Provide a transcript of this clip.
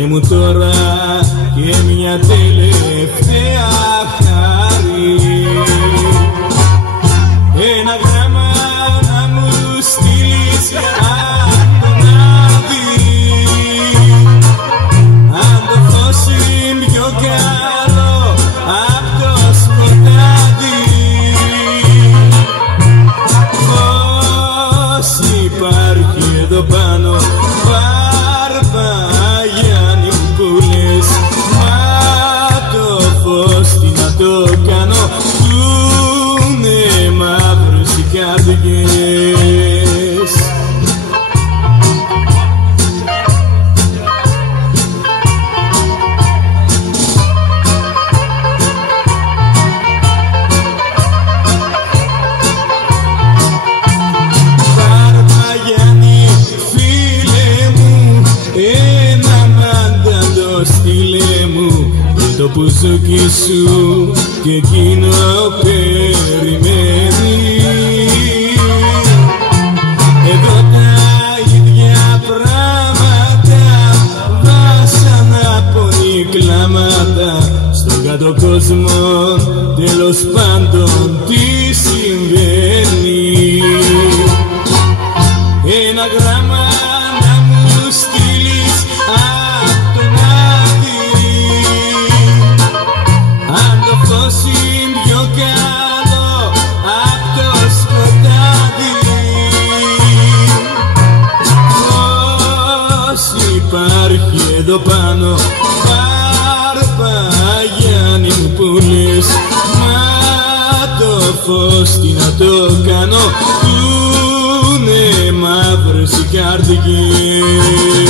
Κάνε μου τώρα και μια τελευταία χάρη, ένα γράμμα να μου στείλεις από τον Άδη. Αν το φως είναι πιο καλό απ' το σκοτάδι, φως υπάρχει εδώ πάνω, Βαρβαγιάννη που λες. Μα το φως τι να το κάνω, πούνε μαύρες οι καρδιές. Βαρβαγιάννη φίλε μου, ένα μάνταντο στείλε μου, και το μπουζούκι σου και εκείνο περιμένει. Εδώ τα ίδια πράγματα, βάσανα πονή κλάματα, στον κάτω κόσμο τέλος πάντων τι συμβαίνει. Ένα γράμμα να μου στείλεις απ' τον Άδη, αν το φως είναι πιο καλό απ' το σκοτάδι, φως υπάρχει εδώ πάνω, Βαρβαγιάννη μου που λες. Μα το φως τι να το κάνω, πούνε μαύρες οι καρδιές.